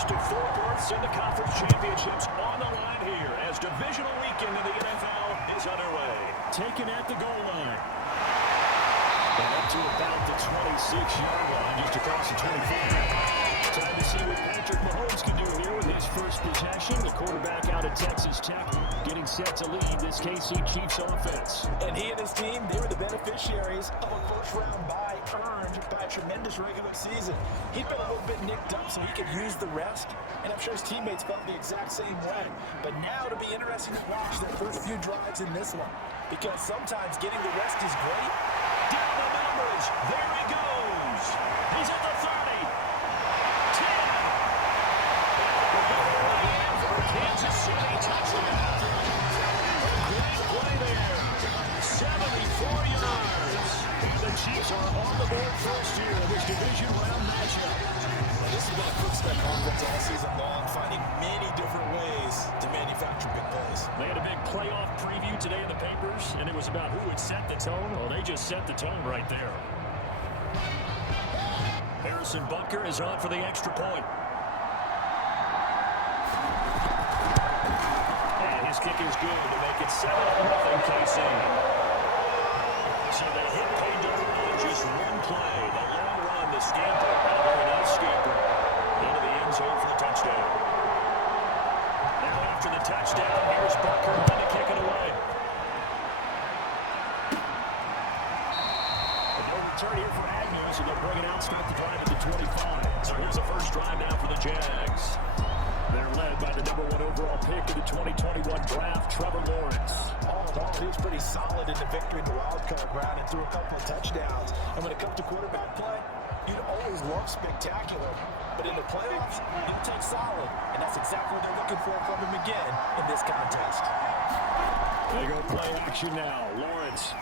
first of 4 berths in the conference championships on the line here as divisional weekend in the NFL is underway. Taken at the goal line. And up to about the 26-yard line, just across the 25. Time to see what Patrick Mahomes can do here with his first possession. The quarterback out of Texas Tech getting set to lead this KC Chiefs offense. And he and his team, they were the beneficiaries of a first-round bye earned by a tremendous regular season. He'd been a little bit nicked up so he could use the rest, and I'm sure his teammates felt the exact same way. But now it'll be interesting to watch their first few drives in this one, because sometimes getting the rest is great. Down the numbers. There he goes. He's at the 30. 10. Kansas City touchdown. Great play there. 74 yards. The Chiefs are on the board first here in this division round matchup. Well, this has been a footstep offense all season long, finding many different ways to manufacture big plays. They had a big playoff preview today in the papers, and it was about who would set the tone. Well, they just set the tone right there. Harrison Butker is on for the extra point. And his kick is good to make it 7-0 KC. So they hit pay dirt on just one play. The long run, the scamper, a very nice scamper into the end zone for the touchdown. Now after the touchdown, here's Butker to kick it away. No return here for Agnew, so they'll bring it out, start the drive at the 25. So here's the first drive now for the Jags. They're led by the #1 overall pick in the 2021 draft, Trevor Lawrence. All in all, he was pretty solid in the victory in the wild card round and threw a couple of touchdowns. And when it comes to quarterback play, you'd always love spectacular. But in the playoffs, he'll take solid. And that's exactly what they're looking for from him again in this contest. They go play action now. Lawrence.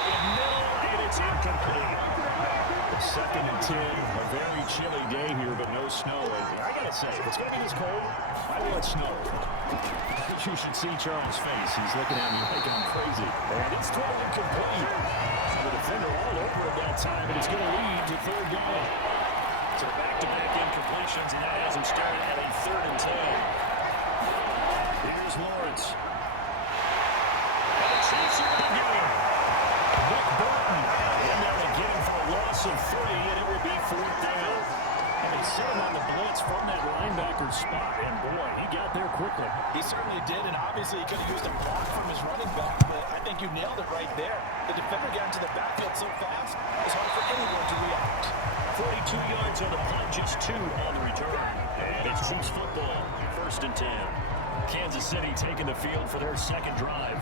And it's incomplete. 2nd and 10. A very chilly day here, but no snow. And I gotta say, if it's gonna be this cold, I want snow. You should see Charles' face. He's looking at me like I'm crazy. And it's totally complete. So the defender all over at that time, and it's gonna lead to 3rd down. So back-to-back incompletions, and that has him started at a 3rd and 10. Here's Lawrence. And the Chiefs are in the game. Nick Burton in there again for a loss of 3, and it will be 4th down. And they set him on the blitz from that linebacker spot, and boy, he got there quickly. He certainly did, and obviously he could have used a block from his running back, but I think you nailed it right there. The defender got into the backfield so fast, it's hard for anyone to react. 42 yards on the punt, just 2 on the return. And it's Chiefs football, 1st and 10. Kansas City taking the field for their 2nd drive.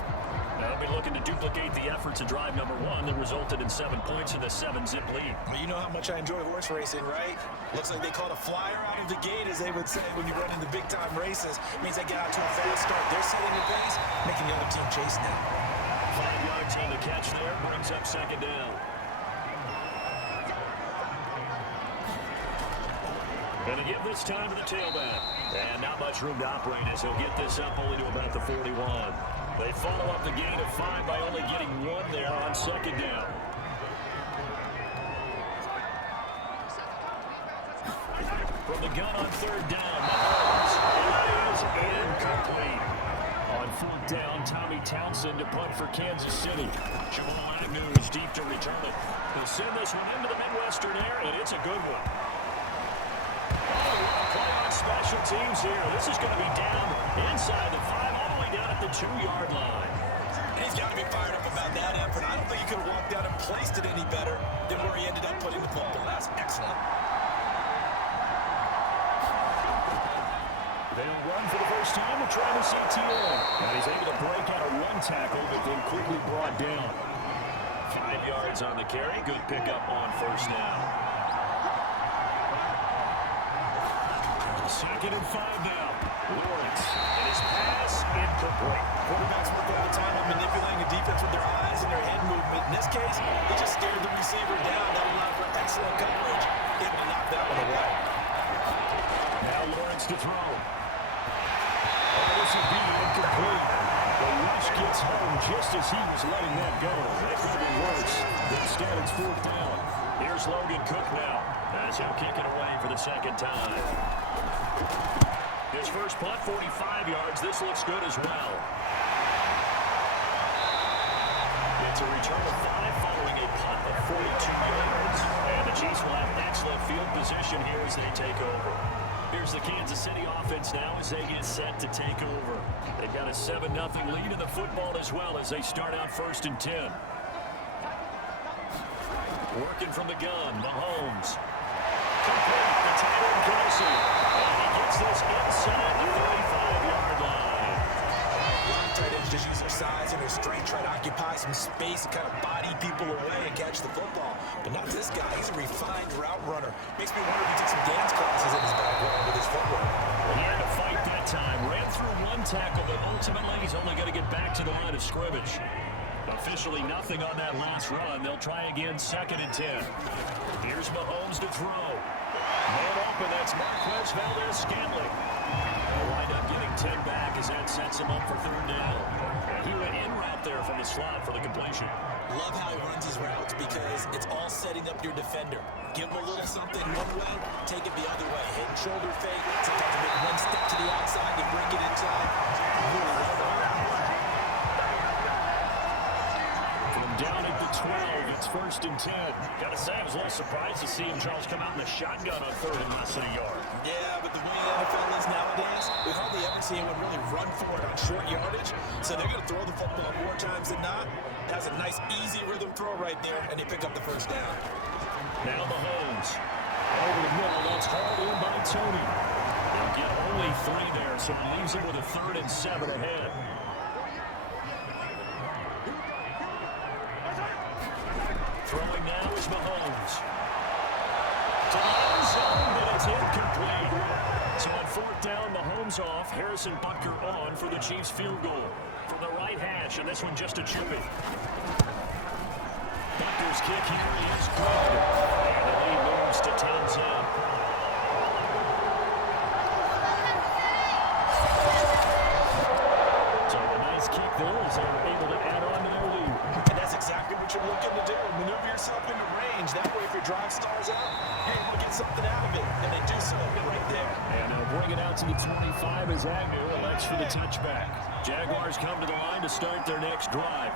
They'll be looking to duplicate the efforts of drive #1 that resulted in 7 points in the 7-zip lead. Well, you know how much I enjoy horse racing, right? Looks like they called a flyer out of the gate, as they would say when you run in the big-time races. It means they get out to a fast start. They're setting the pace, making the other team chase now. 5 yards on the catch there, brings up 2nd down. Gonna give this time to the tailback. And not much room to operate as he'll get this up only to about the 41. They follow up the gain of 5 by only getting 1 there on 2nd down. From the gun on 3rd down, Mahomes. It is incomplete. On 4th down, Tommy Townsend to punt for Kansas City. Jamal Agnew is deep to return it. They'll send this one into the Midwestern air, and it's a good one. Play on special teams here. This is going to be down inside the 5, all the way down at the 2-yard line. And he's got to be fired up about that effort. I don't think he could have walked out and placed it any better than where he ended up putting the football. That's excellent. They'll run for the first time with Travis Etienne. And he's able to break out a 1 tackle, but then quickly brought down. 5 yards on the carry. Good pickup on 1st down. 2nd and 5 now. Lawrence. And his pass incomplete. Quarterbacks work all the time on manipulating a defense with their eyes and their head movement. In this case, he just stared the receiver down. That allowed for excellent coverage. Able to knock that one away. Now Lawrence to throw. Oh, this will be incomplete. The rush gets home just as he was letting that go. That could have been worse. Instead, it's 4th down. Here's Logan Cook now. As he'll kick it away for the second time. His first punt, 45 yards. This looks good as well. It's a return of 5 following a punt of 42 yards. And the Chiefs will have excellent field position here as they take over. Here's the Kansas City offense now as they get set to take over. They've got a 7-0 lead in the football as well as they start out 1st and 10. Working from the gun, Mahomes. Complete the tight end Kelsey. And he gets this inside the 35-yard line. A lot of tight ends just use their size and their strength, try to occupy some space and kind of body people away and catch the football. But not this guy. He's a refined route runner. Makes me wonder if he took some dance classes in his background with his footwork. Well, he had to fight that time. Ran through 1 tackle, but ultimately he's only going to get back to the line of scrimmage. Officially nothing on that last run. They'll try again 2nd and 10. Here's Mahomes to throw. Man open, that's Marquez Valdez-Scantling. They'll wind up getting 10 back as that sets him up for 3rd down. He went in route there from the slot for the completion. Love how he runs his routes because it's all setting up your defender. Give him a little something one way, take it the other way. Head and shoulder fake, sometimes make one step to the outside to bring it inside. Really love that. Down at the 12, it's 1st and 10. Gotta say, I was a little surprised to see him, Charles, come out in the shotgun on 3rd and less than a yard. Yeah, but the way the NFL is nowadays, we hardly ever see anyone really run for it on short yardage. So they're going to throw the football more times than not. That's a nice, easy rhythm throw right there, and they pick up the 1st down. Now Mahomes. Over the middle, that's hauled in by Tony. They'll get only 3 there, so it leaves him with a 3rd and 7 ahead. Throwing now is Mahomes. To the end zone, but it's incomplete. So on 4th down, Mahomes off. Harrison Butker on for the Chiefs field goal. From the right hash, and this one just a chippy. Butker's kick here is good. And the lead moves to 10-10. So a nice kick there as they were able to add on to their lead. And that's exactly what you're looking to do. Maneuver yourself into range. That way, if your drive stalls out, hey, we'll get something out of it. And they do so right there. And they'll bring it out to the 25 as Agnew elects for the touchback. Jaguars come to the line to start their next drive.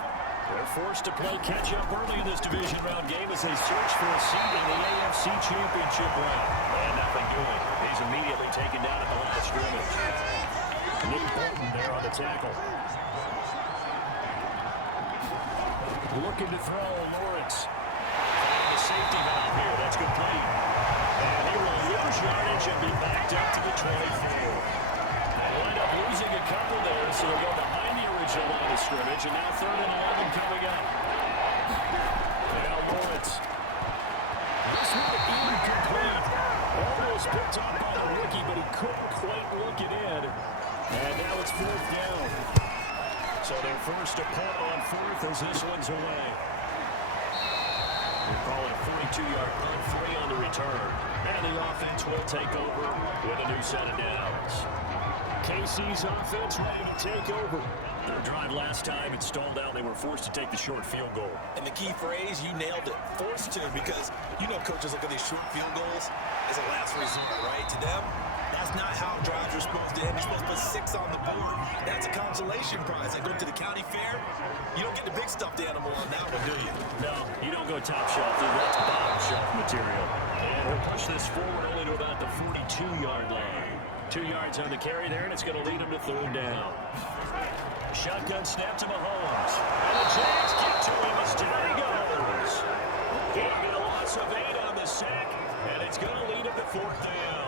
They're forced to play catch-up early in this division round game as they search for a seat in the AFC Championship round. And nothing doing. He's immediately taken down at the line of scrimmage. Nick Bolton there on the tackle. Looking to throw, Lawrence. The safety valve here, that's complete. And he will lose yardage and be backed up to the 24. They wind up losing a couple there, so they'll go behind the original line of scrimmage, and now 3rd and 11 coming up. Now Lawrence. This one incomplete. Almost picked up by the rookie, but he couldn't quite look it in. And now it's 4th down. So they're first to punt on 4th as this one's away. We'll call it a 42-yard punt, 3 on the return. And the offense will take over with a new set of downs. KC's offense ready to take over. Their drive last time, it stalled out. They were forced to take the short field goal. And the key phrase, you nailed it. Forced to, because you know coaches look at these short field goals as a last resort, right? To them, that's not how drives are supposed to end. You're supposed to put 6 on the board. That's a consolation prize. I go to the county fair, you don't get the big stuffed animal on that one, do you? No, you don't go top shelf. That's bottom shelf material. And we'll push this forward only to about the 42-yard line. 2 yards on the carry there, and it's going to lead them to 3rd down. Shotgun snap to Mahomes. And the Jags kick to him as down he goes. He'll get a loss of 8 on the sack, and it's going to lead him to 4th down.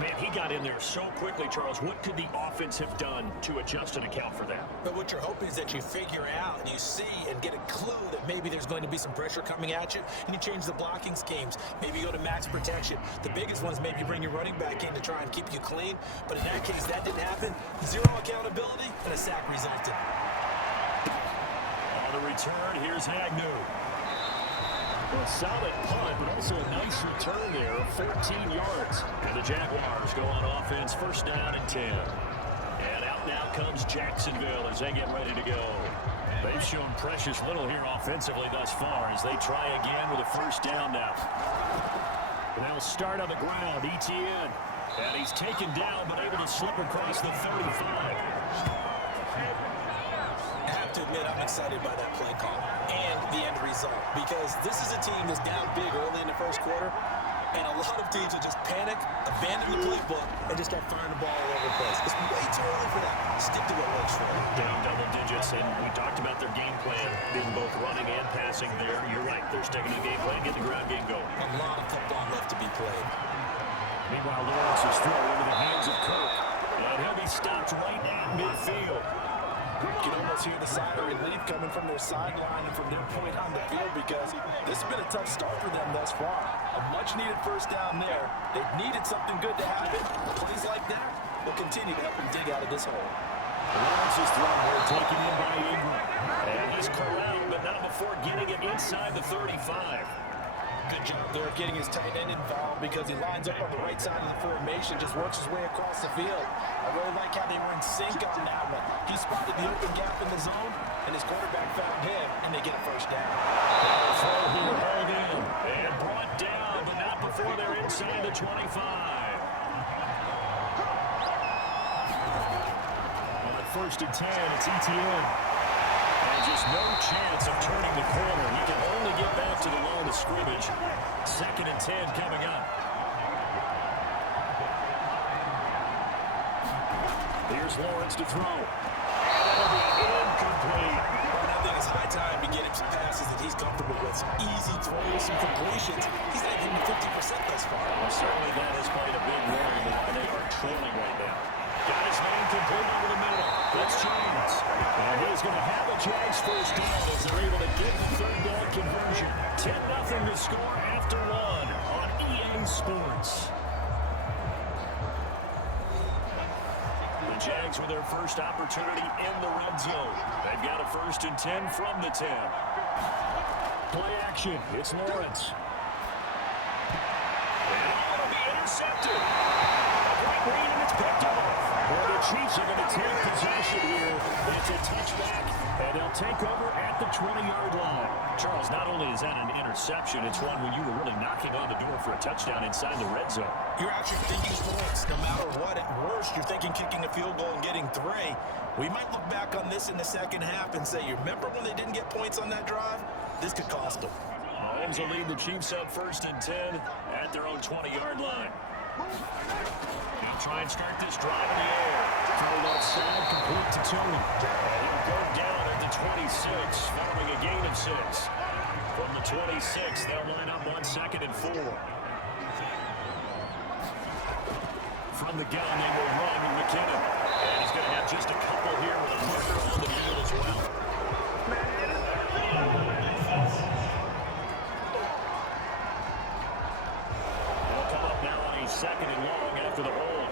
Man, he got in there so quickly, Charles. What could the offense have done to adjust and account for that? But what you're hoping is that you figure out and you see and get a clue that maybe there's going to be some pressure coming at you, and you change the blocking schemes. Maybe you go to max protection. The biggest ones, maybe you bring your running back in to try and keep you clean. But in that case, that didn't happen. 0 accountability, and a sack resulted. On the return, here's Agnew. A solid punt, but also a nice return there of 14 yards. And the Jaguars go on offense, 1st down and 10. And out now comes Jacksonville as they get ready to go. They've shown precious little here offensively thus far as they try again with a first down now. They'll start on the ground, ETN. And he's taken down but able to slip across the 35. I have to admit, I'm excited by that play call and the end result because this is a team that's down big early in the first quarter, and a lot of teams will just panic, abandon the playbook, and just start firing the ball all over the place. It's way too early for that. Stick to what works for them. Down double digits, and we talked about their game plan being both running and passing there. You're right. They're sticking to the game plan, get the ground game going. A lot of football left to be played. Meanwhile, Lawrence is thrown into the hands of Kirk, and he'll be stopped right at midfield. You can almost hear the sigh of relief coming from their sideline and from their point on the field because this has been a tough start for them thus far. A much-needed first down there. They've needed something good to happen. Plays like that will continue to help them dig out of this hole. Lawrence is thrown here, taken in by Ingram. And he's corralled, but not before getting it inside the 35. Good job there getting his tight end involved because he lines up on the right side of the formation, just works his way across the field. I really like how they were in sync on that one. He spotted the open gap in the zone, and his quarterback found him, and they get a first down. Throw here held in and brought down, but not before they're inside the 25. On first and 10, it's ETN. Just no chance of turning the corner. He can only get back to the line of scrimmage. Second and 10 coming up. Here's Lawrence to throw. That'll be incomplete. I think it's high time to get him some passes that he's comfortable with. Some easy throws, some completions. He's not getting to 50% thus far. Well, certainly that has played a big role in why they are trailing right now. Got his man complete over the middle. That's James. And he's going to have a Jags first down as they're able to get the third down conversion. 10-0 to score after one on EA Sports. The Jags with their first opportunity in the red zone. They've got a first and 10 from the 10. Play action. It's Lawrence. And it'll be intercepted. A great read, and it's picked off. Well, the Chiefs are going to take possession here. It's a touchback, and they'll take over at the 20-yard line. Charles, not only is that an interception, it's one when you were really knocking on the door for a touchdown inside the red zone. You're actually thinking points. No matter what, at worst, you're thinking kicking a field goal and getting 3. We might look back on this in the second half and say, you remember when they didn't get points on that drive? This could cost them. Mahomes will lead the Chiefs up first and 10 at their own 20-yard line. He'll try and start this drive in the air. Throw left side, complete to Tony. And he'll go down at the 26, following a gain of 6. From the 26, they'll line up on 2nd and 4. From the gun, they will run with McKinnon. And he's going to have just a couple here with a marker on the field as well. They'll come up now on a 2nd and long after the hold.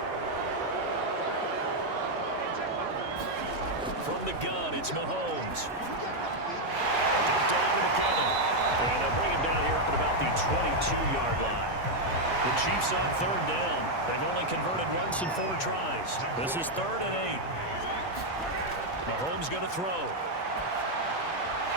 From the gun, it's Mahomes. David McKinnon. And they'll bring him down here up at about the 22-yard line. The Chiefs on 3rd down. They've only converted once in 4 tries. This is 3rd and 8. Mahomes going to throw.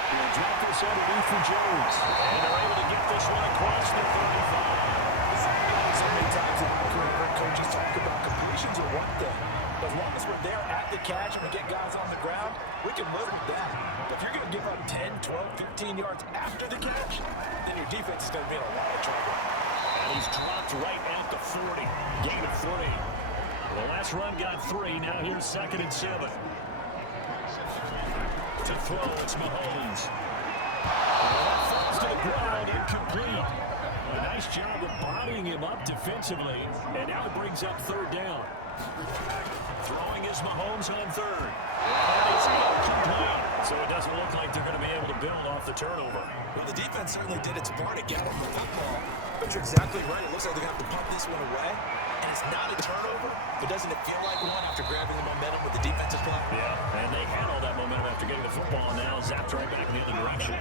He'll drop this underneath for Jones. And they're able to get this one across the 35. So many times in my career, coaches talk about completions are one thing. But as long as we're there at the catch and we get guys on the ground, we can live with that. But if you're going to give up 10, 12, 15 yards after the catch, then your defense is going to be in a lot of trouble. And he's dropped right at the 40. Gain of 3. The last run got 3. Now here's 2nd and 7. To throw, it's Mahomes. That falls to the ground, incomplete. A nice job of bodying him up defensively. And now it brings up 3rd down. Throwing is Mahomes on 3rd. And it's incomplete. So it doesn't look like they're going to be able to build off the turnover. Well, the defense certainly did its part to get him the football. But you're exactly right. It looks like they're going to have to pump this one away. And it's not a turnover, but doesn't it feel like one after grabbing the momentum with the defensive play? Yeah, and they had all that momentum after getting the football, and now zapped right back in the other direction.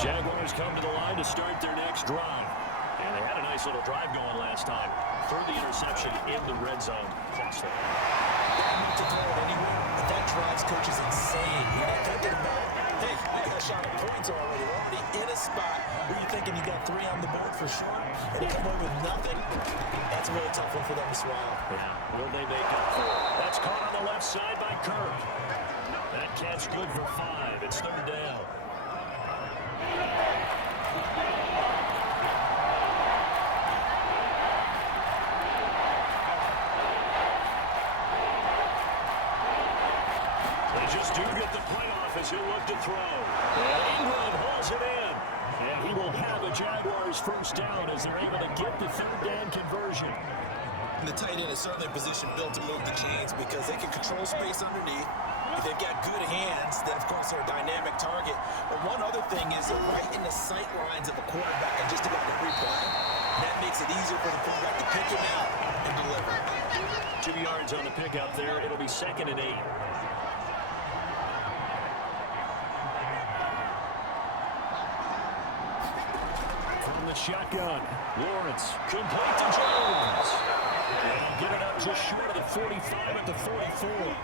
Jaguars come to the line to start their next drive. And they had a nice little drive going last time. threw the interception in the red zone. Costly. I need to throw it anywhere, but that drives coaches insane. You're not thinking about, hey, we got a shot at points already. We're already in a spot where you're thinking you got 3 on the board for sure, and to come away with nothing, that's a really tough one for them to swallow. Yeah, will they make up for it? That's caught on the left side by Kirk. That catch good for 5. It's 3rd down. They just do get the playoff as he'll look to throw. And England holds it in. And he will have a Jaguars first down as they're able to get the 3rd down conversion. And the tight end is certainly a position built to move the chains because they can control space underneath. If they've got good hands, then of course they're a dynamic target. But one other thing is they're right in the sight lines of the quarterback on just about every play. And that makes it easier for the quarterback to pick him out and deliver. 2 yards on the pickup there. It'll be 2nd and 8. From the shotgun, Lawrence, complete to Jones. And get it up just short of the 45 at the 44.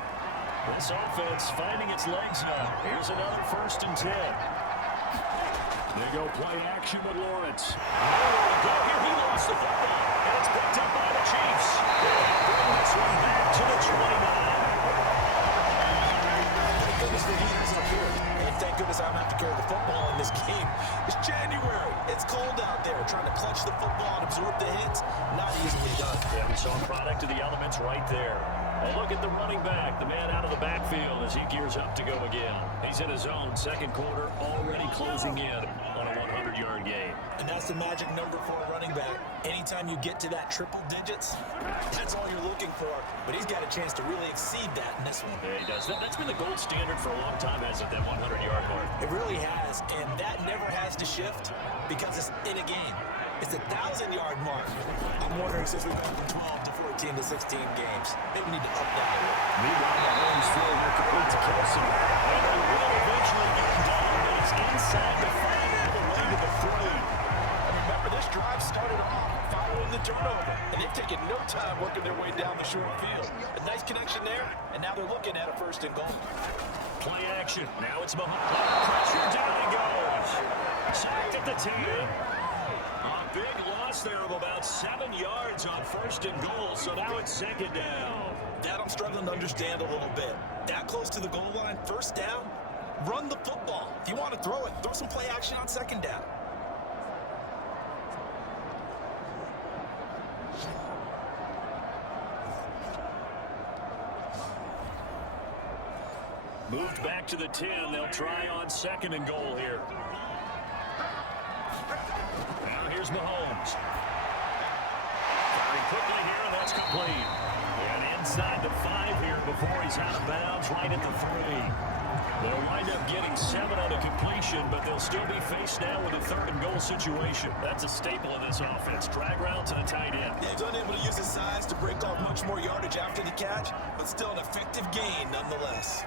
This offense finding its legs now. Here's another 1st and 10. They go play action with Lawrence. Nowhere to go here. He lost the football. And it's picked up by the Chiefs. Bring this one back to the 29. Thank goodness the heaters up here. And thank goodness I don't have to carry the football in this game. It's January. It's cold out there. Trying to clutch the football and absorb the hits, not easily done. Yeah, we saw a product of the elements right there. A look at the running back, the man out of the backfield as he gears up to go again. He's in his own 2nd quarter, already closing in on a 100-yard game. And that's the magic number for a running back. Anytime you get to that triple digits, that's all you're looking for. But he's got a chance to really exceed that in this one. Yeah, he does. That's been the gold standard for a long time, hasn't it, that 100-yard mark? It really has, and that never has to shift because it's in a game. It's a 1,000-yard mark. I'm wondering since we went from 12 to 14 to 16 games, maybe we need to up that. Meanwhile, Mahomes field here complete to Kelsey. And they will eventually get it done, but it's inside the 5 all the way to the 3. And remember, this drive started off following the turnover, and they've taken no time working their way down the short field. A nice connection there, and now they're looking at a 1st and goal. Play action. Now it's Mahomes. Pressure down he goes. Sacked at the 10. A big loss there of about 7 yards on 1st and goal, so now it's 2nd down. That I'm struggling to understand a little bit. That close to the goal line, 1st down, run the football. If you want to throw it, throw some play action on 2nd down. Moved back to the 10. They'll try on 2nd and goal here. Now here's Mahomes. Very quickly here, and that's complete. And inside the 5 here before he's out of bounds, right at the 3. They'll wind up getting 7 on a completion, but they'll still be faced now with a 3rd and goal situation. That's a staple of this offense. Drag route to the tight end. He's unable to use his size to break off much more yardage after the catch, but still an effective gain nonetheless.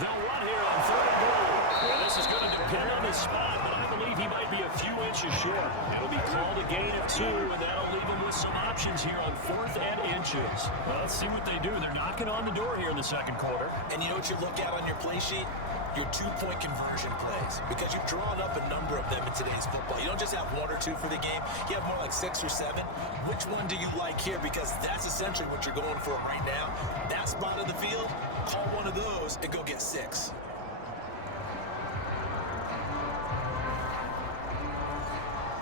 They'll run here on 3rd and goal. Well, this is going to depend on his spot, but I believe he might be a few inches short. It'll be called a gain of 2, and that'll leave him with some options here on 4th and inches. Well, let's see what they do. They're knocking on the door here in the 2nd quarter. And you know what you look at on your play sheet? Your 2-point conversion plays, because you've drawn up a number of them in today's football. You don't just have 1 or 2 for the game. You have more like 6 or 7. Which one do you like here? Because that's essentially what you're going for right now. That spot of the field, call one of those and go get 6.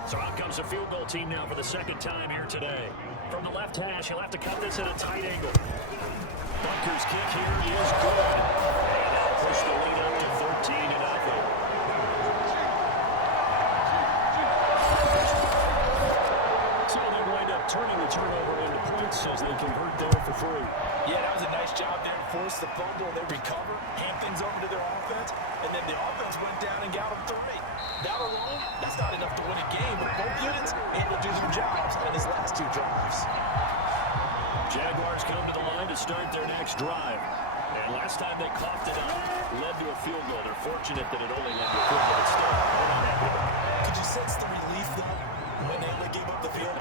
So out comes the field goal team now for the 2nd time here today. From the left hash, he'll have to cut this at a tight angle. Bunker's kick here is good. And that'll push the lead up to 13-0. So they'll wind up turning the turnover into points as they convert there for 3. Yeah, that was a nice job there. Force the fumble, they recover, hand things over to their offense, and then the offense went down and got them 3. That alone, that's not enough to win a game, but both units able to do their jobs on his last 2 drives. Jaguars come to the line to start their next drive. And last time they coughed it up, led to a field goal. They're fortunate that it only led to a field goal, but still, they're not happy. Could you sense the relief, though, when they gave up the field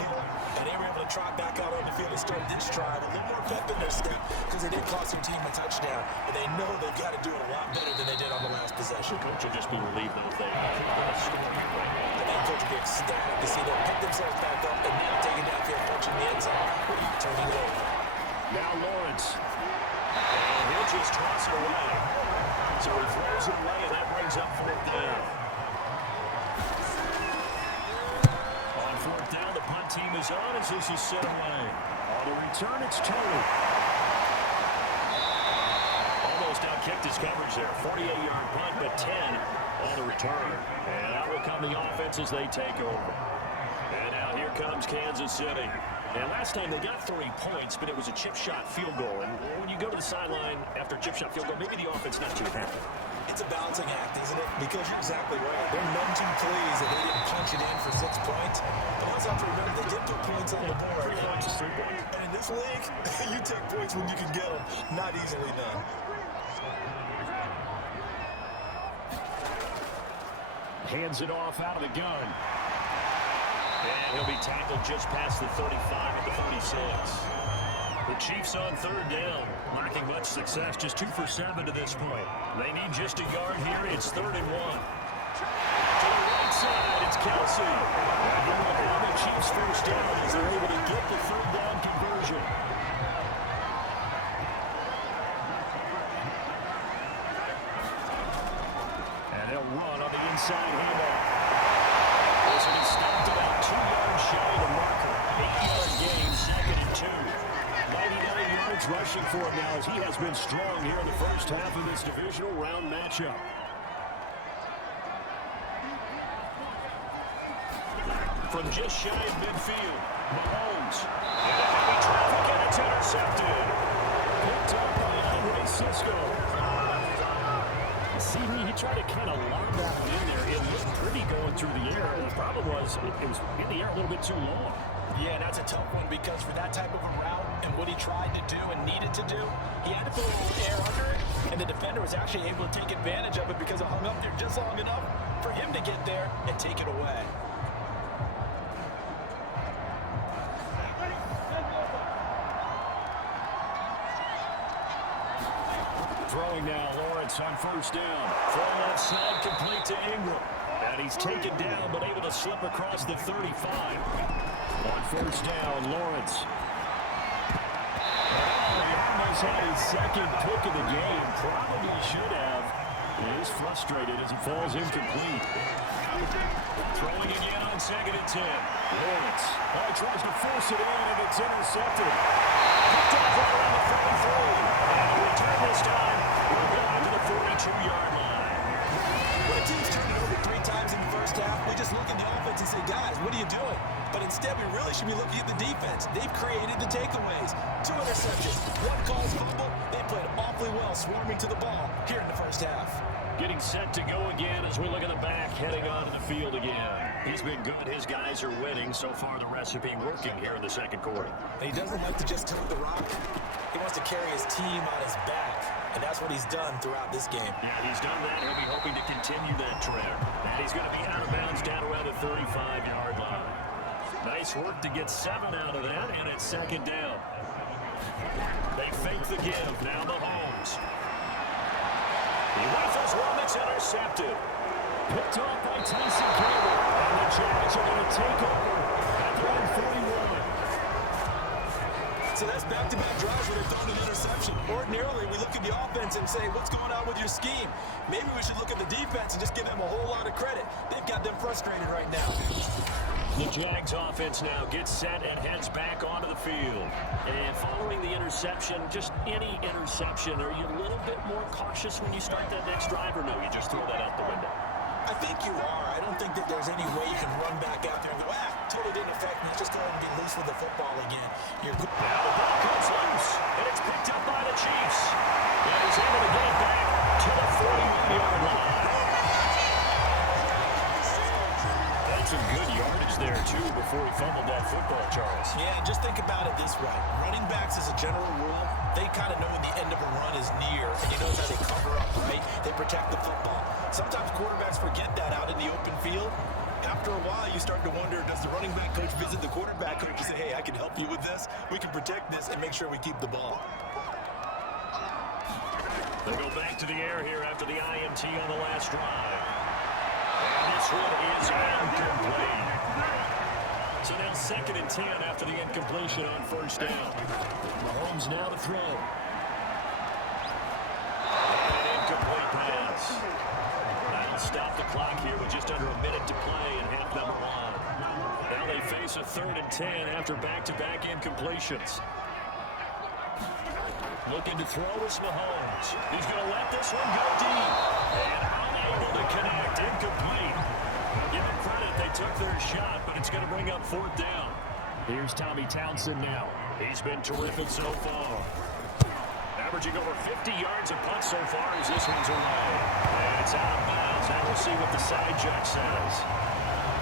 start this drive a little more pep in their step because they did cost their team a touchdown, but they know they've got to do it a lot better than they did on the last possession. The coach will just be relieved that they scored. The main coach will be ecstatic to see them pick themselves back up and now taking downfield punch in the end zone. Turning it over. Now Lawrence. And he'll just toss it away. So he throws it away, and that brings up fourth down. On fourth down, the punt team is on as this is set away. On the return, it's Tony. Almost outkicked his coverage there. 48-yard punt, but 10 on the return. And out will come the offense as they take over. And now here comes Kansas City. And last time they got 3 points, but it was a chip shot field goal. And when you go to the sideline after a chip shot field goal, maybe the offense not too happy. It's a balancing act, isn't it? Because you're exactly right. They're none too pleased that they didn't punch it in for 6 points. But let's have to remember they did put points on the board. 3 points is 3 points. And in this league, you take points when you can get them. Not easily done. Hands it off out of the gun. And he'll be tackled just past the 35 at the 46. The Chiefs on third down, lacking much success, just 2 for 7 to this point. They need just a yard here. It's 3rd and 1. To the right side, it's Kelsey. And he'll look on the Chiefs first down as they're able to get the third down conversion. And they'll run on the inside handoff. This will be stopped about 2 yards shy of the marker. 8-yard gain, 2nd and 2. 99 yards rushing for him now as he has been strong here in the first half of this divisional round matchup. From just shy of midfield, Mahomes. And a heavy traffic, and it's intercepted. Picked up by Andre Cisco. See, he tried to kind of lob that one in there. It looked pretty going through the air. The problem was it was in the air a little bit too long. Yeah, and that's a tough one because for that type of a route and what he tried to do and needed to do, he had to put a little air under it, and the defender was actually able to take advantage of it because it hung up there just long enough for him to get there and take it away. Throwing now, Lawrence on first down. Throw left side, complete to Ingram. And he's taken down, but able to slip across the 35. On first down, Lawrence. He almost had his second pick of the game. Probably should have. He is frustrated as it falls incomplete. Throwing again on 2nd and 10. Lawrence. Tries to force it in, and it's intercepted. Picked up right around the 33. And a return this time. We'll go out to the 42-yard line. When a team's turning over 3 times in the first half, we just look at the offense and say, guys, what are you doing? But instead, we really should be looking at the defense. They've created the takeaways. 2 interceptions, 1 caused fumble. They played awfully well swarming to the ball here in the first half. Getting set to go again as we look at the back, heading onto the field again. He's been good. His guys are winning. So far, the recipe working here in the second quarter. And he doesn't like to just tote the rock. He wants to carry his team on his back. And that's what he's done throughout this game. Yeah, he's done that. He'll be hoping to continue that trend. And he's going to be out of bounds down around the 35-yard line. Nice work to get 7 out of that, and it's 2nd down. They fake the give. Now Mahomes. He rifles one that's intercepted. Picked off by Tyson Campbell. And the Jags are going to take over at the 141. So that's back-to-back drives where they're throwing an interception. Ordinarily, we look at the offense and say, what's going on with your scheme? Maybe we should look at the defense and just give them a whole lot of credit. They've got them frustrated right now. The Jags offense now gets set and heads back onto the field. And following the interception, just any interception, are you a little bit more cautious when you start that next drive, or no, you just throw that out the window? I think you are. I don't think that there's any way you can run back out there and go, totally didn't affect me. Just go ahead and be loose with the football again. You're good. Now the ball comes loose, and it's picked up by the Chiefs. And he's able to get it back to the 41-yard line. That's some good yardage there, too, before he fumbled that football, Charles. Yeah, just think about it this way. Running backs, as a general rule, they kind of know when the end of a run is near. And you notice how they cover up, right? They protect the football. Sometimes quarterbacks forget that out in the open field. After a while, you start to wonder, does the running back coach visit the quarterback coach and say, hey, I can help you with this, we can protect this, and make sure we keep the ball. They go back to the air here after the INT on the last drive. And this one is incomplete. So now 2nd and 10 after the incompletion on first down. Mahomes now to throw. An incomplete pass. That'll stop the clock here with just under a minute to play in half number 1. Now they face a 3rd and 10 after back-to-back incompletions. Looking to throw is Mahomes. He's going to let this one go deep. And unable to connect. Incomplete. Give him credit. They took their shot, but it's going to bring up 4th down. Here's Tommy Townsend now. He's been terrific so far. Averaging over 50 yards a punt so far as this one's away. And it's out of bounds. Now we'll see what the side judge says.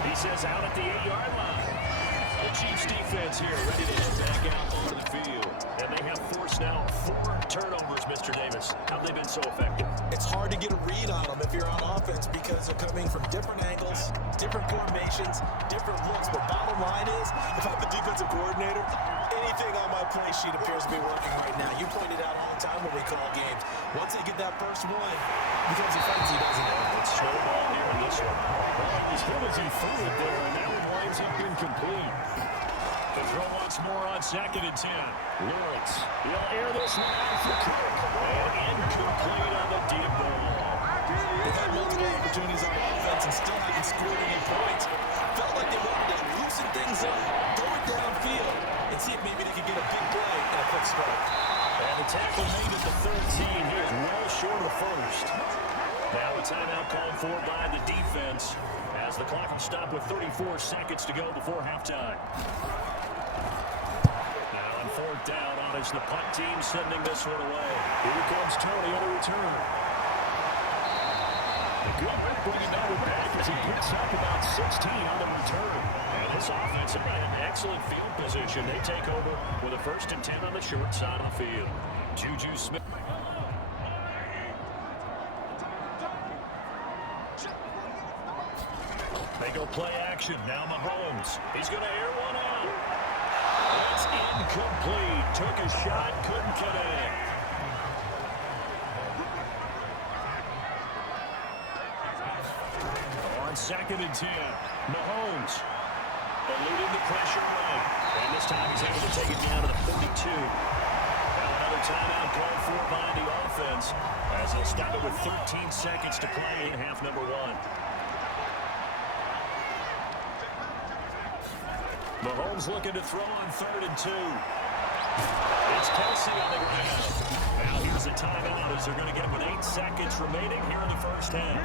He says out at the 8-yard line. The Chiefs defense here ready to head back out onto the field. And they have forced now 4 turnovers, Mr. Davis. How have they been so effective? It's hard to get a read on them if you're on offense because they're coming from different angles, different formations, different looks. But bottom line is, if I'm the defensive coordinator, anything on my play sheet appears to be working right now. You point it out all the time when we call games. Once they get that first one, it becomes a frenzy, doesn't it? It's snowball here in this one. Well, as good as he threw it there, and now it winds up incomplete. The throw once more on 2nd and 10. Lawrence, he'll air this one out for Cook. And incomplete on the deep ball. They've had multiple opportunities on offense and still haven't scored any points. Felt like they wanted to loosen things up, throw it downfield, and see if maybe they could get a big play and a quick strike. And the tackle made at the 13 here is well short of first. Now a timeout called for by the defense as the clock will stop with 34 seconds to go before halftime. Now on 4th down on is the punt team sending this one away. Here comes Tony on the return. A good work bringing that one back as he picks up about 16 on the return. And this offense in an excellent field position. They take over with a 1st and 10 on the short side of the field. Juju Smith. They go play action. Now Mahomes. He's going to air one out. That's incomplete. Took a shot, couldn't connect. On 2nd and 10, Mahomes eluding the pressure right. And this time he's able to take it down to the 42. Now another timeout called for by the offense as they'll stop it with 13 seconds to play in half number 1. Mahomes looking to throw on 3rd and 2. It's Kelsey on the ground. Now here's a timeout as they're going to get it with 8 seconds remaining here in the first half.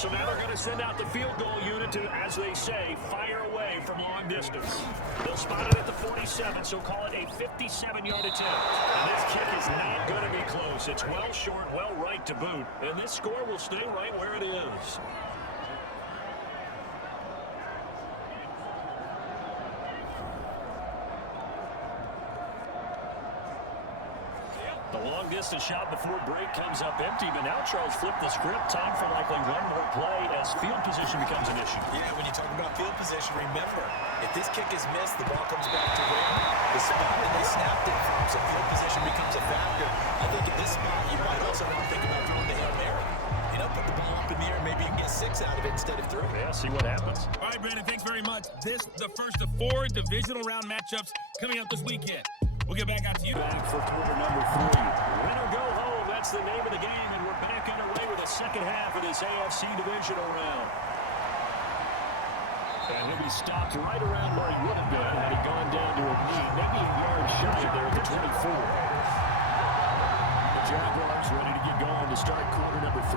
So now they're going to send out the field goal unit to, as they say, fire away from long distance. They'll spot it at the 47, so call it a 57-yard attempt. And this kick is not going to be close. It's well short, well right to boot. And this score will stay right where it is. The long-distance shot before break comes up empty, but now Charles flipped the script. Time for likely one more play as field position becomes an issue. Yeah, when you talk about field position, remember, if this kick is missed, the ball comes back to where the spot that they snapped it from, so field position becomes a factor. I think at this spot, you might also want to think about throwing the Hail Mary. You know, put the ball up in the air, maybe you can get 6 out of it instead of 3. Yeah, see what happens. All right, Brandon, thanks very much. This the first of 4 divisional round matchups coming up this weekend. We'll get back out to you. Back for quarter number 3. Win or go home, that's the name of the game, and we're back underway with the second half of this AFC Divisional round. And he'll be stopped right around where he would have been had he gone down to a knee, maybe a yard shy there at the 24. The Jaguars ready to get going to start quarter number 3.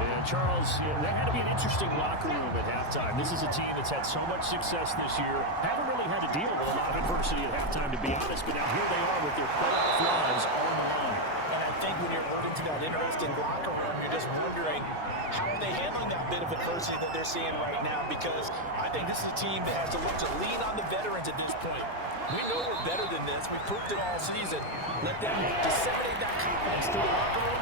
And Charles, that had to be an interesting locker room at halftime. This is a team that's had so much success this year. Haven't really had to deal with a lot of adversity at halftime, to be honest. But now here they are with their playoff lives on the line. And I think when you're running to that interesting locker room, you're just wondering, how are they handling that bit of adversity that they're seeing right now? Because I think this is a team that has to look to lean on the veterans at this point. We know we're better than this. We've proved it all season. Let them disseminate that confidence through the locker room.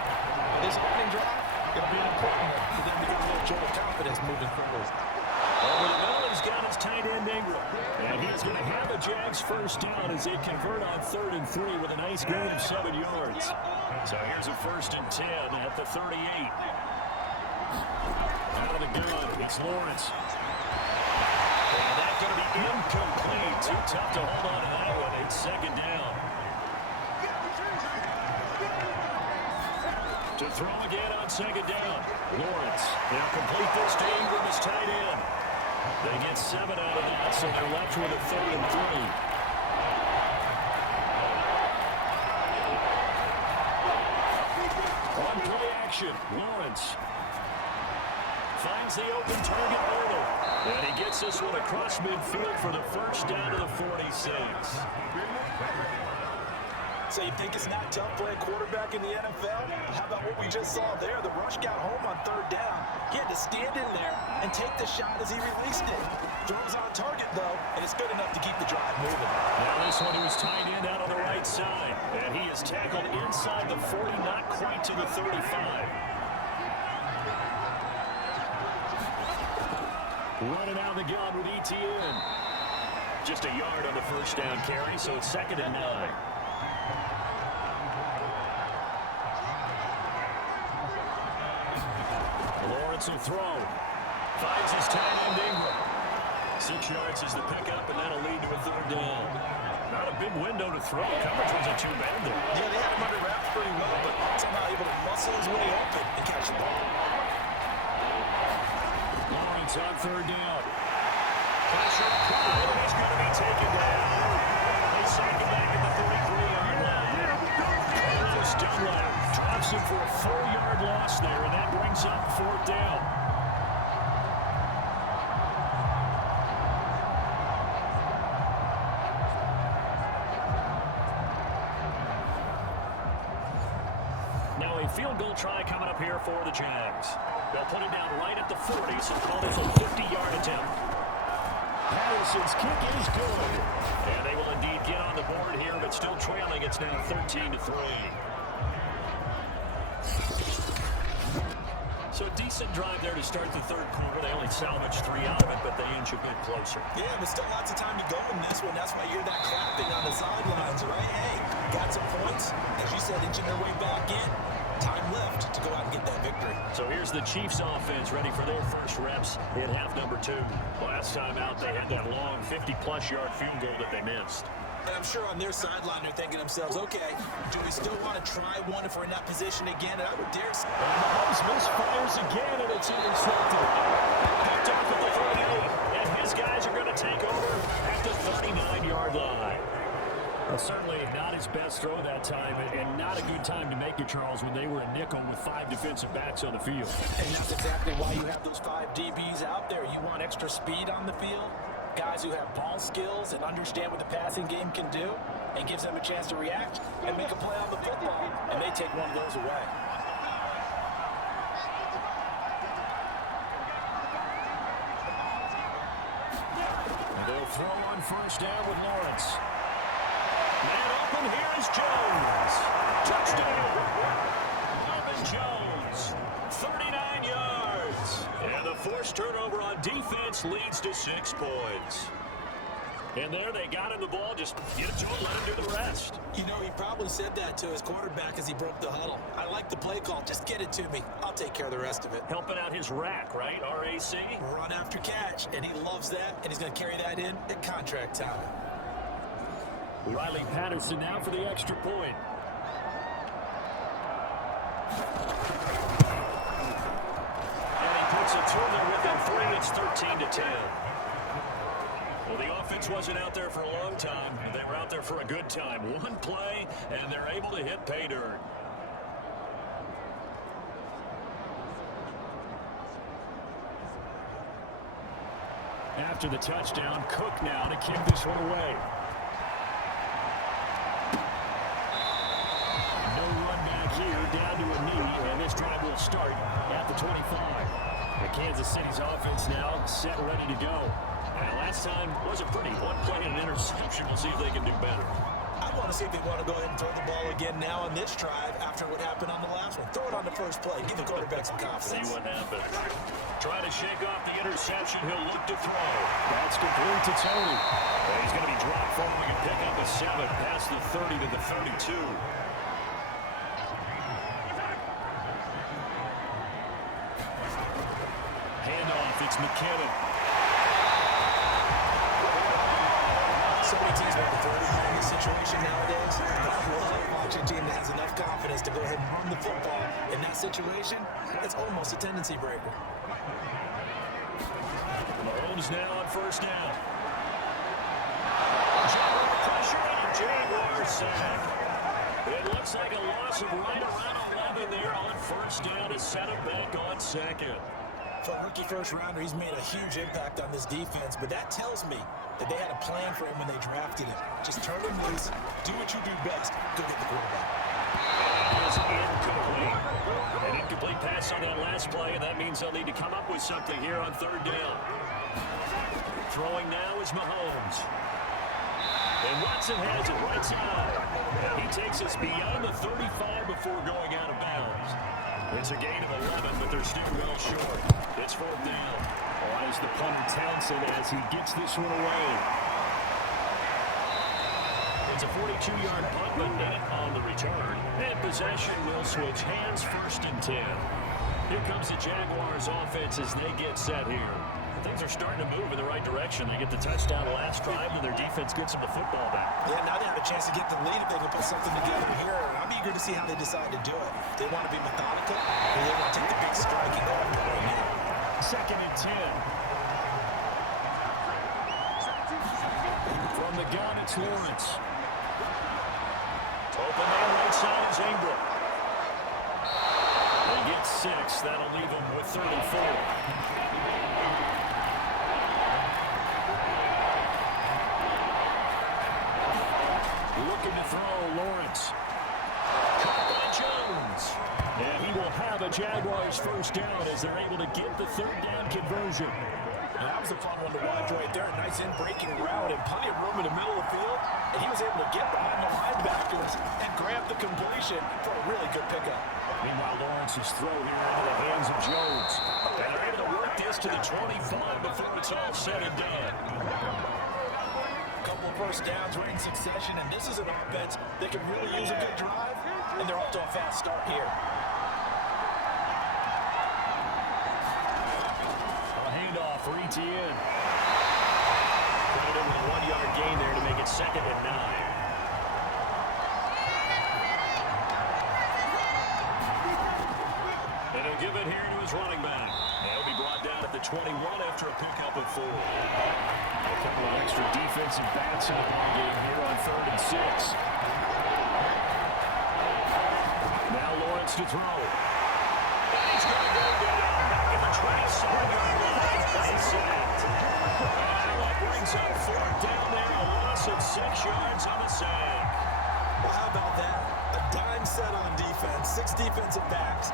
This opening drive, going to be important for them to get a little jolt of confidence moving forward. Over the middle, he's got his tight end Ingram. And he's going to have a Jags first down as they convert on 3rd and 3 with a nice gain of 7 yards. So here's a 1st and 10 at the 38. Out of the gun, it's Lawrence. And that's going to be incomplete. Too tough to hold on to that one. It's 2nd down. To throw again on 2nd down. Lawrence. They'll complete this to Ingram as tight end. They get 7 out of that, so they're left with a 3rd and 3. On play action, Lawrence finds the open target early. And he gets this one across midfield for the first down to the 46. So you think it's not tough playing quarterback in the NFL? How about what we just saw there? The rush got home on 3rd down. He had to stand in there and take the shot as he released it. Throws on target, though, and it's good enough to keep the drive moving. Now this one he was tight end out on the right side. And he is tackled inside the 40, not quite to the 35. Running out of the gun with ETN. Just a yard on the first down carry, so it's 2nd and 9. Lawrence will throw. Finds his tight end Ingram. 6 yards is the pickup, and that'll lead to a 3rd down. Not a big window to throw. Coverage was a two-man there. Yeah, they had him under wraps pretty well, but somehow able to muscle his way open and catch the ball. Lawrence on 3rd down. Pressure. He's going to be taken down. They sack him back at the 33-yard line. Carlos Dunlap drops him for a 4-yard loss there, and that brings up 4th down. Now a field goal try coming up here for the Jags. They'll put it down right at the 40, so call this a 50-yard attempt. Patterson's kick is good. And they will indeed get on the board here, but still trailing. It's now 13-3. So a decent drive there to start the 3rd quarter. They only salvaged 3 out of it, but they inch a bit closer. Yeah, but still lots of time to go in this one. That's why you're that clapping on the sidelines, right? Hey, got some points. As you said, inching their way back in. Time left to go out and get that victory. So here's the Chiefs offense ready for their first reps in half number 2. Last time out, they had that long 50-plus yard field goal that they missed. And I'm sure on their sideline they're thinking to themselves, okay, do we still want to try one if we're in that position again? And I would dare say. Mahomes misfires again, and it's intercepted. Picked off at the 38, and his guys are going to take over at the 39-yard line. Well, certainly not his best throw that time, and not a good time to make it, Charles, when they were a nickel with 5 defensive backs on the field. And that's exactly why you have those 5 DBs out there. You want extra speed on the field, guys who have ball skills and understand what the passing game can do, and gives them a chance to react and make a play on the football, and they take one of those away. They'll throw on first down with Lawrence. And open here is Jones. Touchdown. Melvin Jones. 39 yards. And the forced turnover on defense leads to 6 points. And there they got him the ball. Just get it to him, let him do the rest. You know, he probably said that to his quarterback as he broke the huddle. I like the play call. Just get it to me. I'll take care of the rest of it. Helping out his rack, right? RAC. Run after catch. And he loves that. And he's going to carry that in at contract time. Riley Patterson now for the extra point. And he puts it through there within 3. It's 13-10. Well, the offense wasn't out there for a long time. They were out there for a good time. One play, and they're able to hit pay dirt. After the touchdown, Cook now to kick this one away. No run back here, down to a knee, and this drive will start at the 25. And Kansas City's offense now set, ready to go. And last time wasn't pretty. One play and an interception. We'll see if they can do better. I want to see if they want to go ahead and throw the ball again now on this drive after what happened on the last one. Throw it on the first play. Give the quarterback some confidence. See what happens. Try to shake off the interception. He'll look to throw. That's complete to Tony. And he's going to be dropped following a pickup of 7 past the 30 to the 32. Handoff. It's McKinnon. So many teams want to throw it in this situation nowadays. But I love watching a team that has enough confidence to go ahead and run the football. In that situation, it's almost a tendency breaker. Mahomes now on first down. Jaguar pressure and a Jaguar sack. It looks like a loss of right around 11 there on first down to set him back on second. For a rookie first-rounder, he's made a huge impact on this defense, but that tells me that they had a plan for him when they drafted him. Just turn him loose, do what you do best, go get the quarterback. That is incomplete. An incomplete pass on that last play, and that means they'll need to come up with something here on third down. Throwing now is Mahomes. And Watson has it right side. He takes us beyond the 35 before going out of bounds. It's a gain of 11, but they're still well short. It's fourth down. Eyes the punter Townsend as he gets this one away. It's a 42-yard punt, but net on the return. And possession will switch hands, first and 10. Here comes the Jaguars offense as they get set here. Things are starting to move in the right direction. They get the touchdown last drive, and their defense gets them the football back. Yeah, now they have a chance to get the lead if they can put something together here. I'm eager to see how they decide to do it. They want to be methodical, or they want to take the big strike and go up right now. Second and 10. From the gun, it's Lawrence. Open man right side is Ingram. They get 6. That'll leave him with 34. Looking to throw, Lawrence. Caught by Jones. And he will have a Jaguars first down as they're able to get the third down conversion. Now, that was a fun one to watch right there. A nice in-breaking route and plenty of room in the middle of the field. And he was able to get behind the linebackers and grab the completion for a really good pickup. Meanwhile, Lawrence's throw here into the hands of Jones. And they're able to work this to the 25 before it's all said and done. Couple of first downs right in succession, and this is an offense that can really use a good drive, and they're off to a fast start here. A handoff for ETN. Credited with a 1-yard gain there to make it second and 9. And he'll give it here to his running back. He'll be brought down at the 21 after a pickup of 4. A couple of extra defensive backs in the ball game here on 3rd and 6. Now Lawrence to throw. And he's going to go down back in the 27-yard line. That's sacked. And that brings up 4th down there. A loss of 6 yards on the sack. Well, how about that? A dime set on defense, 6 defensive backs.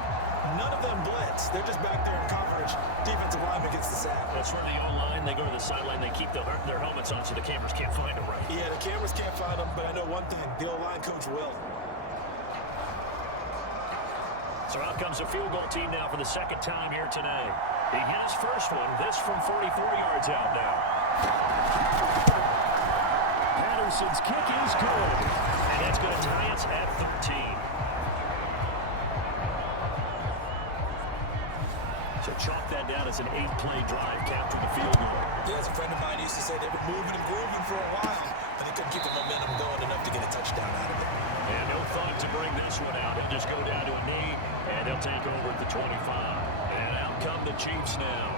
None of them blitz. They're just back there in coverage. Defensive lineman gets the sack. That's where the O-line, they go to the sideline, they keep their helmets on so the cameras can't find them right. Yeah, the cameras can't find them, but I know one thing, the O-line coach will. So out comes a field goal team now for the second time here today. He hit his first one, this from 44 yards out now. Patterson's kick is good, and that's going to tie us at 13. So chalk that down as an 8-play drive capturing the field goal. Yeah, as a friend of mine used to say, they've been moving and grooving for a while, but they couldn't keep the momentum going enough to get a touchdown out of it. And no thought to bring this one out. He'll just go down to a knee, and they'll take over at the 25. And out come the Chiefs now.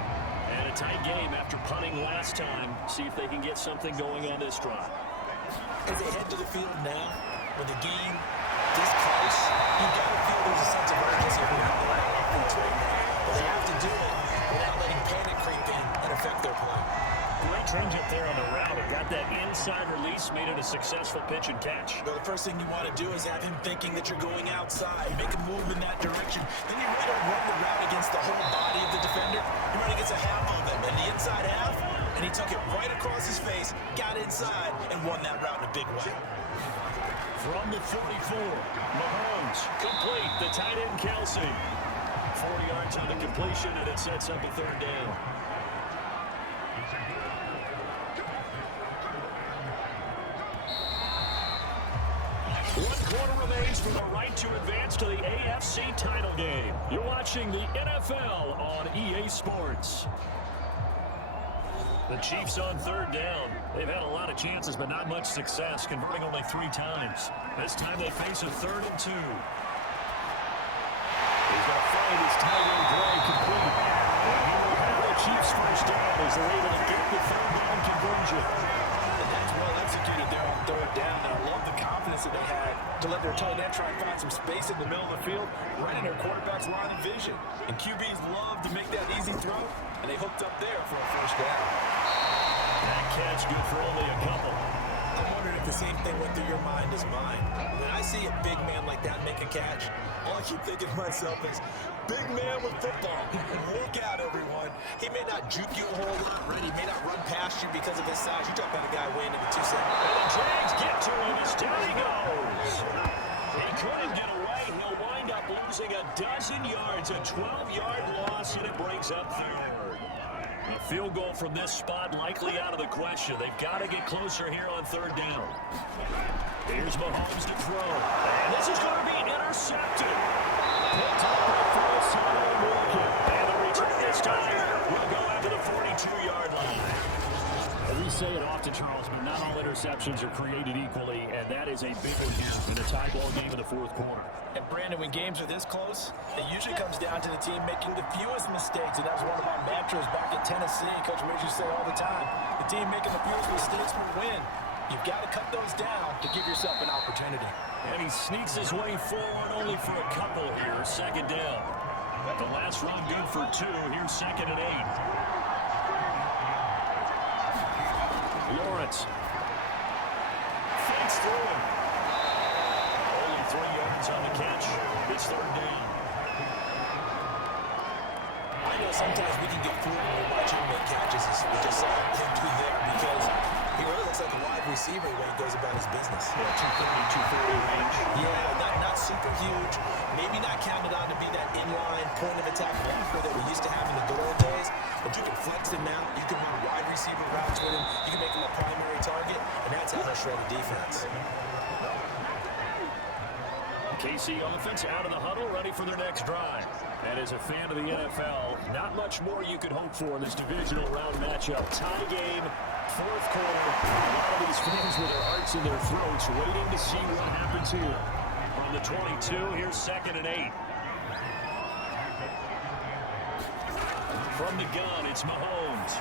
And a tight game after punting last time. See if they can get something going on this drive. As they head to the field now, with the game this close, you got to feel there's a sense of urgency around the offense right now. But they have to do it without letting panic creep in and affect their play. Great change up there on the route. It got that inside release, made it a successful pitch and catch. Well, the first thing you want to do is have him thinking that you're going outside, make a move in that direction. Then you really don't run the route against the whole body of the defender. You run against a half of them, and the inside half, and he took it right across his face, got inside, and won that route in a big way. From the 44, Mahomes, complete, the tight end Kelsey. 40 yards on the completion, and it sets up a third down. One quarter remains for the right to advance to the AFC title game. You're watching the NFL on EA Sports. The Chiefs on third down. They've had a lot of chances, but not much success, converting only 3 times. This time they face a 3rd and 2. He's going to find his tight end play complete. And he will have the Chiefs first down as they're able to get the third down conversion. And that's well executed there on third down. And I love the confidence that they had to let their tight end try and find some space in the middle of the field, right in their quarterback's line of vision. And QBs love to make that easy throw, and they hooked up there for a first down. That catch good for only a couple. I'm wondering if the same thing went through your mind as mine. When I see a big man like that make a catch, all I keep thinking to myself is, big man with football. Look out, everyone. He may not juke you a whole lot, right? He may not run past you because of his size. You talk about a guy weighing in the 270. And the Jags get to him as down he goes. He couldn't get away. He'll wind up losing a dozen yards, a 12-yard loss, and it brings up third. A field goal from this spot likely out of the question. They've got to get closer here on third down. Here's Mahomes to throw. And this is going to be intercepted. Picked up by Solomon Morgan. And the return this time will go out to the 42-yard line. We say it often, Charles, but not all interceptions are created equally, and that is a big one here in a tie ball game in the fourth quarter. And Brandon, when games are this close, it usually comes down to the team making the fewest mistakes, and that's one of our mantras back in Tennessee. Coach Ridge used to say all the time, the team making the fewest mistakes will win. You've got to cut those down to give yourself an opportunity. And he sneaks his way forward only for a couple here, second down. But the last run good for 2. Here's 2nd and 8. Lawrence. Fakes through him. Only 3 yards on the catch. It's third down. I know sometimes we can get fooled when we watch him make catches. We just saw him through there because he really looks like a wide receiver when he goes about his business. 230, 240 range. Yeah, not super huge. Maybe not counted on to be that inline point of attack blocker that we used to have in the good old days. But you can flex him now. You can run wide receiver routes with him. You can make him a primary target, and that's how they'll shred the defense. KC offense out of the huddle, ready for their next drive. And as a fan of the NFL, not much more you could hope for in this divisional round matchup. Tie game, fourth quarter. A lot of these fans with their hearts in their throats waiting to see what happens here. On the 22, here's 2nd and 8. From the gun, it's Mahomes.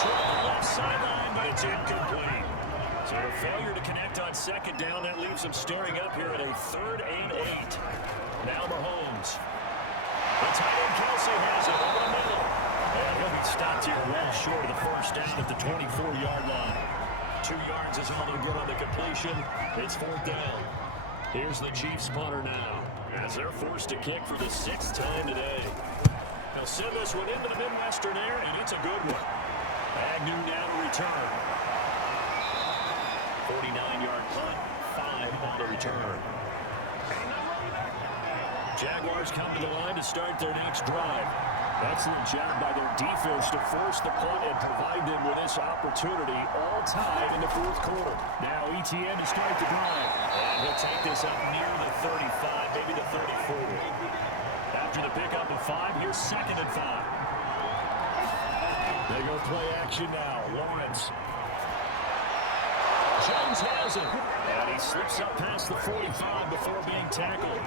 Toward the left sideline, but it's incomplete. So a failure to connect on second down. That leaves them staring up here at a 3rd and 8. Now Mahomes. The tight end Kelsey has it over the middle. And he'll be stopped here well short of the first down at the 24-yard line. 2 yards is all they'll get on the completion. It's 4th down. Here's the Chiefs punter now, as they're forced to kick for the 6th time today. They'll send this one into the Midwestern area, and it's a good one. Agnew now to return. 49-yard punt, 5 on the return. Jaguars come to the line to start their next drive. Excellent job by their defense to force the punt and provide them with this opportunity, all tied in the fourth quarter. Now ETN to start the drive. And he'll take this up near the 35, maybe the 34. After the pickup of 5, here's 2nd and 5. They go play action now. Lawrence. Jones has it. And he slips up past the 45 before being tackled.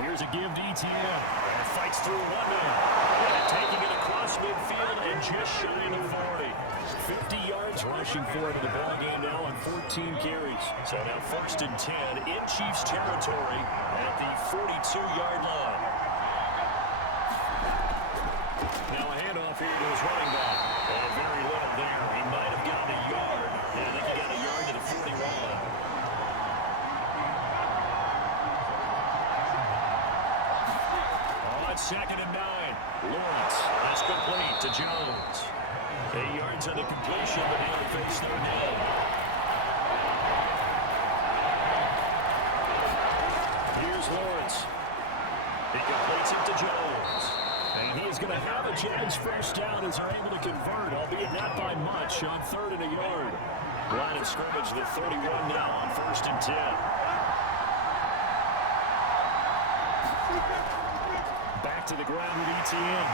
Here's a give to ETN. And fights through one man. And taking it across midfield and just shy of the 40. 50 yards rushing for it in the ball game now on 14 carries. So now 1st and 10 in Chiefs territory at the 42-yard line. Now a handoff here to his running back. And very little there. He might have gotten a yard. And I think he got a yard to the 41. On 2nd and 9. Lawrence, that's complete to Jones. 8 yards on the completion, but he'll face third down. Here's Lawrence. He completes it to Jones. And he is going to have a chance first down as they're able to convert, albeit not by much, on 3rd and a yard. Line of scrimmage to 31 now on 1st and 10. Back to the ground with ETN.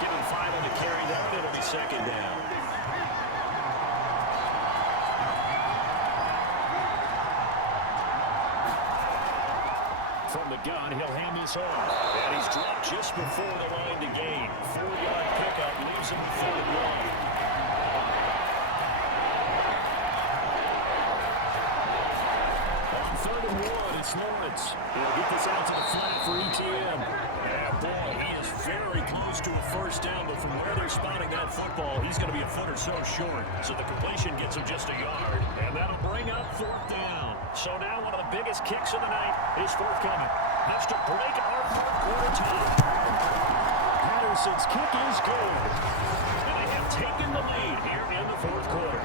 Given 5 on the carry down, it'll be 2nd down. From the gun, he'll hand this off. And he's dropped just before the line to gain. 4-yard pickup leaves him with 3rd and 1. On 3rd and 1, it's Lawrence. He'll get this out to the flat for ETN. And boy, he is very close to a first down, but from where they're spotting that football, he's going to be a foot or so short. So the completion gets him just a yard. And that'll bring up 4th down. So now one of the biggest kicks of the night is forthcoming. Has to break our 4th quarter tie. Patterson's kick is good. And they have taken the lead here in the 4th quarter.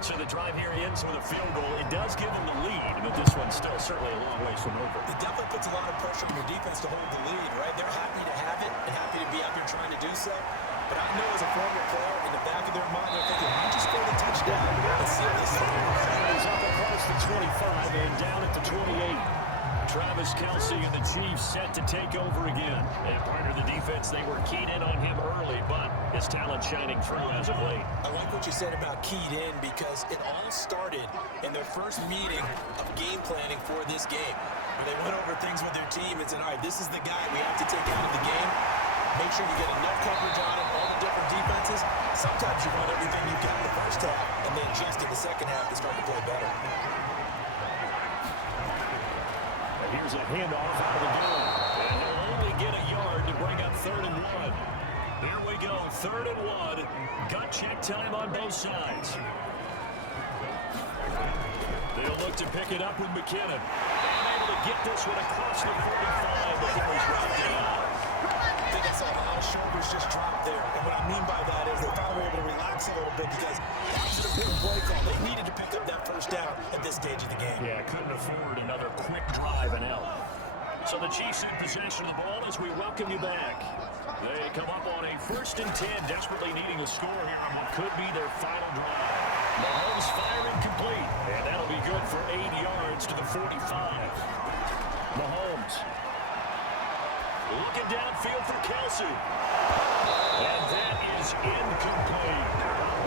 So the drive here ends with a field goal. It does give them the lead, but this one's still certainly a long ways from over. It definitely puts a lot of pressure on your defense to hold the lead, right? They're happy to have it and happy to be out there trying to do so. But I know as a former player, in the back of their mind, they're thinking, we just scored a touchdown. Let's see what this is. He's up across the 25 and down at the 28. Travis Kelce and the Chiefs set to take over again. And part of the defense, they were keyed in on him early, but his talent shining through as of late. I like what you said about keyed in because it all started in their first meeting of game planning for this game, where they went over things with their team and said, all right, this is the guy we have to take out of the game. Make sure you get enough coverage on him, all the different defenses. Sometimes you run everything you got in the first half and then just in the second half to start to play better. And here's a handoff out of the gun. And they'll only get a yard to bring up 3rd and 1. Here we go, 3rd and 1. Gut check time on both sides. They'll look to pick it up with McKinnon. And able to get this one across the 45 before he's dropped down. I think I saw a lot of shoulders just drop there. And what I mean by that is they finally were able to relax a little bit because that was an important play call. They needed to pick up that first down at this stage of the game. Yeah, couldn't afford another quick drive and out. So the Chiefs in possession of the ball as we welcome you back. They come up on a 1st and 10, desperately needing a score here on what could be their final drive. Mahomes firing complete, and that'll be good for 8 yards to the 45. Mahomes looking downfield for Kelce. And that is incomplete.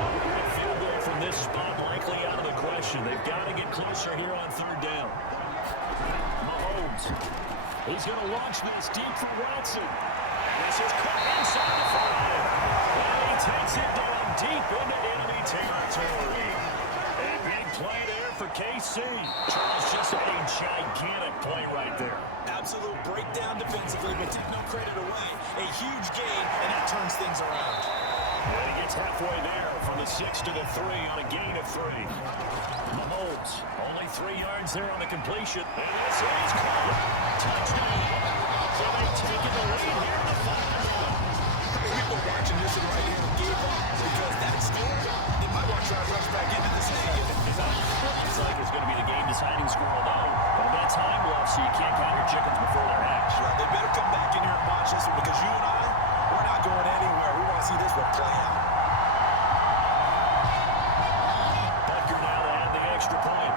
A field goal from this spot likely out of the question. They've got to get closer here on 3rd down. Mahomes. He's going to launch this deep for Watson. This is caught inside the 5. And he takes it down deep into enemy territory. A big play there for KC. Charles, just a gigantic play right there. Absolute breakdown defensively, but take no credit away. A huge gain, and that turns things around. And he gets halfway there from the 6 to the 3 on a gain of 3. Mahomes, only 3 yards there on the completion. And this is caught. Touchdown. So they've taken the lead here in the final. People watching this one right here gave up because that score, they might want to try to rush back into this thing. It's like it's going to be the game-deciding score, although a bit of time left, so you can't count your chickens before they're hatched. Well, they better come back in here and watch this one because you and I, we're not going anywhere. We want to see this one play out. Butker now to add the extra point.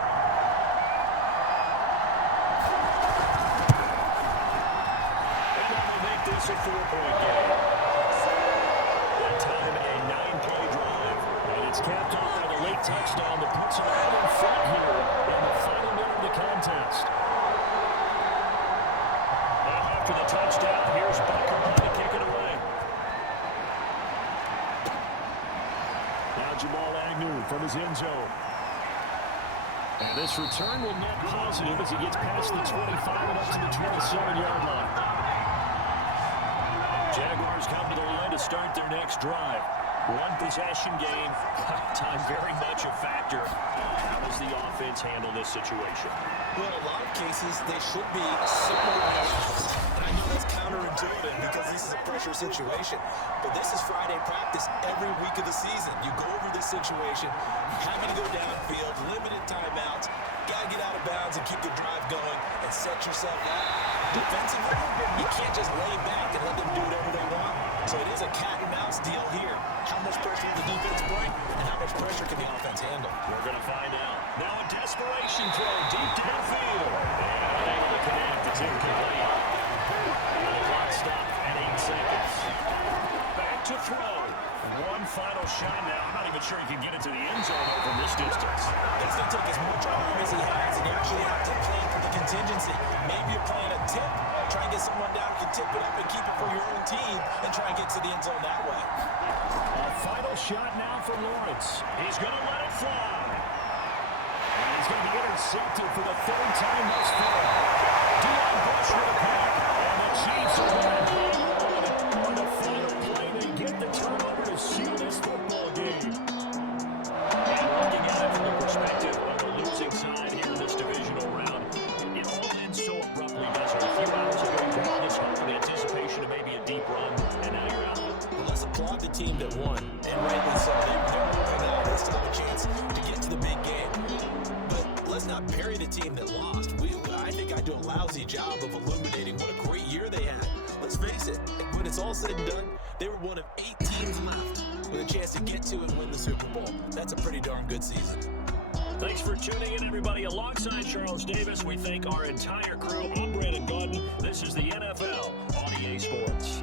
And now they make this a 4-point game. That time a 9-play drive. And it's capped off with a late touchdown that puts them out in front here in the final minute of the contest. And after the touchdown, here's Butker to kick it away. Now Jamal Agnew from his end zone. And this return will net positive as he gets past the 25 and up to the 27-yard line. Jaguars come to the line to start their next drive. 1 possession game. Time very much a factor. How does the offense defense handle this situation? Well, in a lot of cases, they should be somewhat. And I know that's counterintuitive because this is a pressure situation. But this is Friday practice every week of the season. You go over this situation, having to go downfield, limited timeouts, got to get out of bounds and keep the drive going and set yourself up. Defensively, you can't just lay back and let them do whatever they want. So it is a cat and mouse deal here. How much pressure will the defense bring and how much pressure can the offense handle? We're going to find out. Now a desperation throw deep downfield. And unable to connect. It's incomplete. And the clock stopped at 8 seconds. Back to throw. One final shot now. I'm not even sure he can get it to the end zone over this distance. That's going to take as much arm as he has, and you actually have to plan for the contingency. Maybe you're playing a tip, try and get someone down who can tip it up and keep it for your own team and try and get to the end zone that way. A final shot now for Lawrence. He's going to let it fly. And he's going to be intercepted for the third time thus far. Dion Bush with a pack. And the Chiefs are going to hang on the final play. They get the turnover to seal this football game. And looking at it from the perspective of the losing side here in this divisional round, it all ends so abruptly, doesn't it? A few hours ago, you had this hope, the anticipation of maybe a deep run, and now you're out. Well, let's applaud the team that won, and rightly so. They're moving on. They still have a chance to get to the big game. But let's not bury the team that lost. I think I do a lousy job of illuminating what a great year they had. Let's face it, when it's all said and done, they were one of 8 teams left with a chance to get to and win the Super Bowl. That's a pretty darn good season. Thanks for tuning in, everybody. Alongside Charles Davis, we thank our entire crew. I'm Brandon Gaudin. This is the NFL on EA Sports.